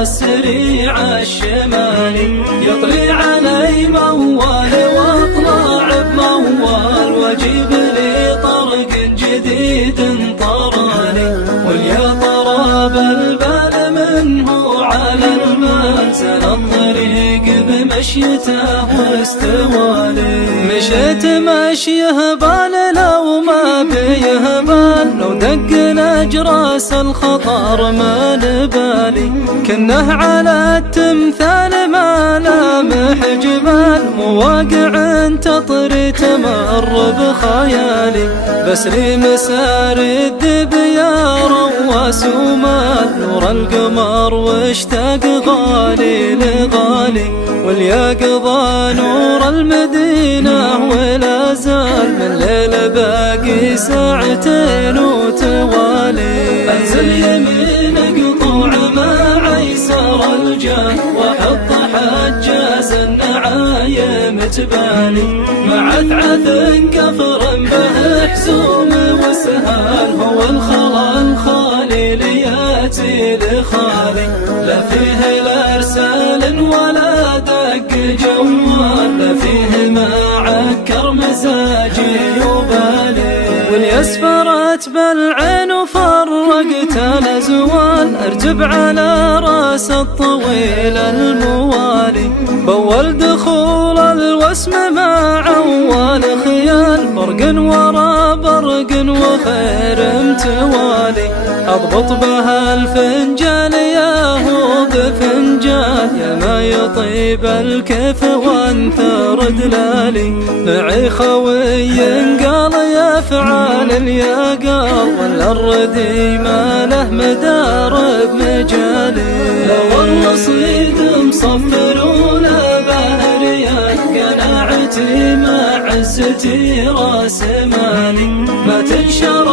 السريع الشمالي، يطلي علي موال واطلع بموال، واجيب لي طرق جديد طراني، واليا طراب البال منه على المال، زان الطريق بمشيته واستوالي. مشيت مشيه بال لو ما بيه بال، لو دق الأجراس الخطر ما لبالي، كنه على التمثال ما لامح جبال، مواقع تطري تمر بخيالي، بس لي مسار الذبيار وسمال، نور القمر واشتاق غالي لغالي، واليقظة نور المدينة ولا زال، من ليلة باقي ساعتين وتوالي. انزل يمين قطوع مع ايسر الجاه، واحط حجاز النعايم تبالي، مع عثعث كفر به حزوم وسهال، هو الخلا الخالي لياتي لخالي، لا فيه لا ارسال ولا دق جوال، لا فيه ما عكر مزاجي وبالي، واليسفرت بالعين وفرقت الازوال، ارجب على راس الطويل الموالي، بول دخول الوسم مع اول خيال، برق ورا برق وخير متوالي، اضبط بها الفنجان ياهو بفنجان، يا ما يطيب الكيف وانثر دلالي، معي خوي قال يفعل اليا قال، ولا الردي ما له مدار بمجالي، لو الرصيد مصفر ولا بهريان، قناعتي مع عزتي راس مالي، ما تنشر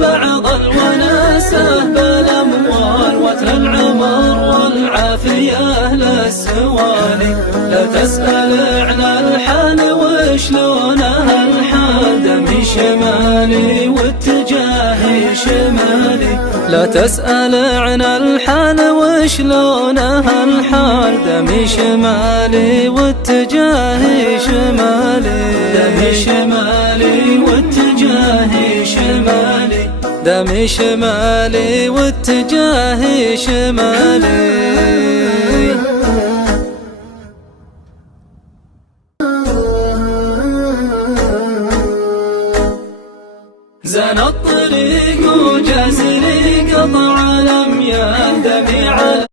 بعض الوناسه بالاموال، وتر العمر والعافيه للسوالي، لا تسأل عن الحال وشلونها الحال، دمي شمالي واتجاهي شمالي، لا تسأل عن الحال وشلونها الحال، دمي شمالي واتجاهي شمالي، دمي شمالي واتجاهي شمالي، دمي شمالي واتجاهي شمالي. زان الطريق وجاز لي قطع الأميال،